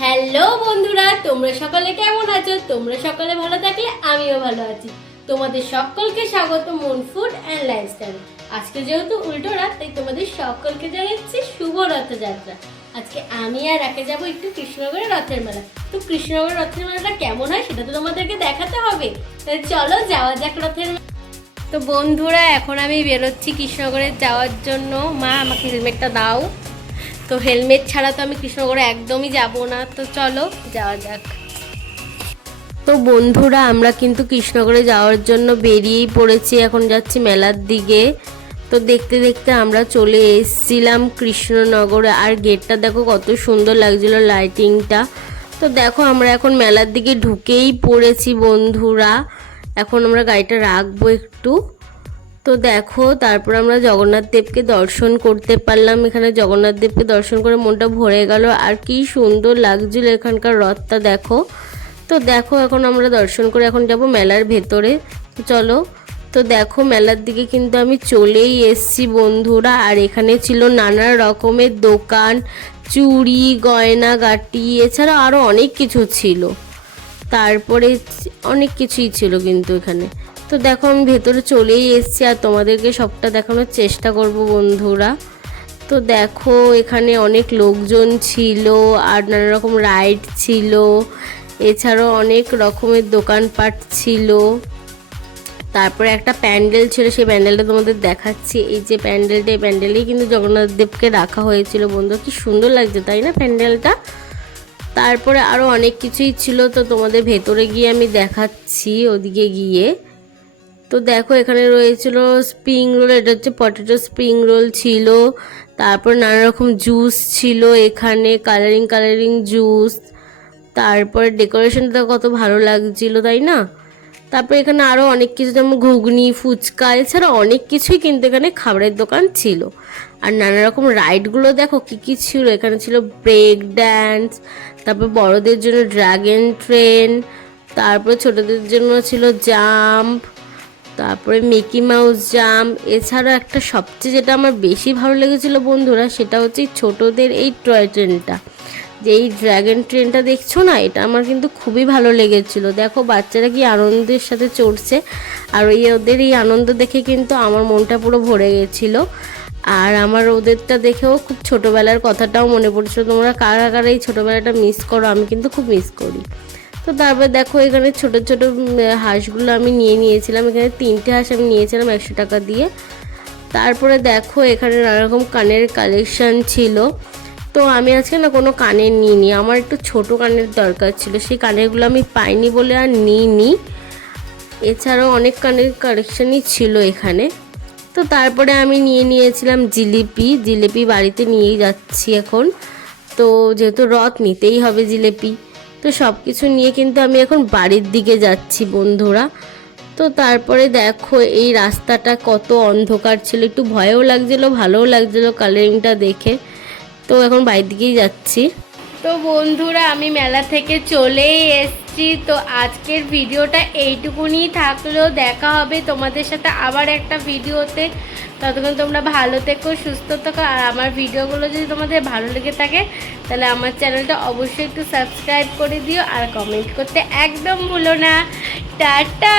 Hello বন্ধুরা, তোমরা সকলে কেমন আছো? তোমরা সকলে ভালো থাকলে আমিও ভালো আছি। তোমাদের সকলকে স্বাগত মন ফুড অ্যান্ড লাইফস্টাইল। আজকে যেহেতু উল্টো রাত, তাই তোমাদের সকলকে জানাচ্ছি শুভ রথযাত্রা। আজকে আমি আর একে যাব একটু কৃষ্ণনগরের রথের মেলা। তো কৃষ্ণনগরের রথের মেলাটা কেমন হয় সেটা তো তোমাদেরকে দেখাতে হবে। তাই চলো যাওয়া যাক রথের। তো বন্ধুরা, এখন আমি বেরোচ্ছি কৃষ্ণনগরে যাওয়ার জন্য। মা, আমাকে হেলমেটটা দাও। তো হেলমেট ছাড়া তো আমি কৃষ্ণনগরে একদমই যাব না, তো চলো যাওয়া যাক। তো বন্ধুরা, আমরা কিন্তু কৃষ্ণনগরে যাওয়ার জন্য বেরিয়েই পড়েছি, এখন যাচ্ছি মেলার দিকে। তো দেখতে দেখতে আমরা চলে এসেছিলাম কৃষ্ণনগরে, আর গেটটা দেখো কত সুন্দর লাগছিল লাইটিংটা। তো দেখো, আমরা এখন মেলার দিকে ঢুকেই পড়েছি বন্ধুরা। এখন আমরা গাড়িটা রাখব একটু। তো দেখো, তারপর আমরা জগন্নাথ দেবকে দর্শন করতে পারলাম। এখানে জগন্নাথ দেবকে দর্শন করে মনটা ভরে গেল। আর কি সুন্দর লাগছিল এখানকার রথটা, দেখো। তো দেখো, এখন আমরা দর্শন করে এখন যাব মেলার ভেতরে। চলো, তো দেখো, মেলার দিকে কিন্তু আমি চলেই এসছি বন্ধুরা। আর এখানে ছিল নানা রকমের দোকান, চুড়ি, গয়না, গাটি, এছাড়া আরও অনেক কিছু ছিল। তারপরে অনেক কিছুই ছিল কিন্তু এখানে। তো দেখো, আমি ভেতরে চলেই এসেছি আর তোমাদেরকে সবটা দেখানোর চেষ্টা করব বন্ধুরা। তো দেখো, এখানে অনেক লোকজন ছিল আর নানা রকম রাইড ছিল। এছাড়াও অনেক রকমের দোকানপাট ছিল। তারপরে একটা প্যান্ডেল ছিল, সেই প্যান্ডেলটা তোমাদের দেখাচ্ছি। এই যে প্যান্ডেলটা, এই প্যান্ডেলেই কিন্তু জগন্নাথ দেবকে রাখা হয়েছিল বন্ধু কি সুন্দর লাগছে, তাই না প্যান্ডেলটা? তারপরে আরও অনেক কিছুই ছিল, তো তোমাদের ভেতরে গিয়ে আমি দেখাচ্ছি, ওদিকে গিয়ে। তো দেখো, এখানে রয়েছিল স্প্রিং রোল এটা হচ্ছে পটেটো স্প্রিং রোল ছিল। তারপর নানা রকম জুস ছিল এখানে কালারিং কালারিং জুস তারপর ডেকোরেশনটা কত ভালো লাগছিল, তাই না? তারপর এখানে আরও অনেক কিছু, যেমন ঘুগনি, ফুচকা, এছাড়া অনেক কিছুই কিন্তু এখানে খাবারের দোকান ছিল। আর নানা রকম রাইডগুলো দেখো, কী কী ছিল? এখানে ছিল ব্রেক ড্যান্স তারপর বড়দের জন্য ড্রাগন ট্রেন তারপর ছোটদের জন্য ছিল জাম্প তারপরে মিকি মাউস জাম, এছাড়া একটা সবচেয়ে যেটা আমার বেশি ভালো লেগেছিল বন্ধুরা, সেটা হচ্ছে এই ছোটদের এই টয় ট্রেনটা। যে এই ড্র্যাগন ট্রেনটা দেখছ না, এটা আমার কিন্তু খুবই ভালো লেগেছিল। দেখো, বাচ্চারা কি আনন্দের সাথে চড়ছে, আর ওই ওদের এই আনন্দ দেখে কিন্তু আমার মনটা পুরো ভরে গেছিল। আর আমার ওদেরটা দেখেও খুব ছোটোবেলার কথাটাও মনে পড়ছিল, তোমরা কারা কারা এই ছোটোবেলাটা মিস করো, আমি কিন্তু খুব মিস করি। তো তারপর দেখো এখানে ছোট ছোট হাঁসগুলো আমি নিয়ে নিয়েছিলাম। এখানে তিনটে হাঁস আমি নিয়েছিলাম একশো টাকা দিয়ে। তারপরে দেখো এখানে নানা রকম কানের কালেকশন ছিল। তো আমি আজকে না কোনো কানের নিইনি। আমার একটু ছোট কানের দরকার ছিল। সেই কানেরগুলো আমি পাইনি বলে আর নিইনি। এছাড়াও অনেক কানের কালেকশনই ছিল এখানে। তো তারপরে আমি নিয়ে নিয়েছিলাম জিলিপি। জিলিপি বাড়িতে নিয়েই যাচ্ছি এখন। তো যেহেতু রথ নিতেই হবে জিলিপি। তো সব কিছু নিয়ে কিন্তু আমি এখন বাড়ির দিকে যাচ্ছি বন্ধুরা। তো তারপরে দেখো এই রাস্তাটা কত অন্ধকার ছিল, একটু ভয়ও লাগছিল, ভালোও লাগছিল কালারিংটা দেখে। তো এখন বাড়ির দিকেই যাচ্ছি। তো বন্ধুরা, আমি মেলা থেকে চলেই এসেছি তো আজকের ভিডিওটা এইটুকুনি থাকলেও দেখা হবে তোমাদের সাথে আবার একটা ভিডিওতে। ততক্ষণ তোমরা ভালো থেকো, সুস্থ থেকো। আর আমার ভিডিওগুলো যদি তোমাদের ভালো লেগে থাকে, তাহলে আমার চ্যানেলটা অবশ্যই একটু সাবস্ক্রাইব করে দিও আর কমেন্ট করতে একদম ভুলো না। টাটা!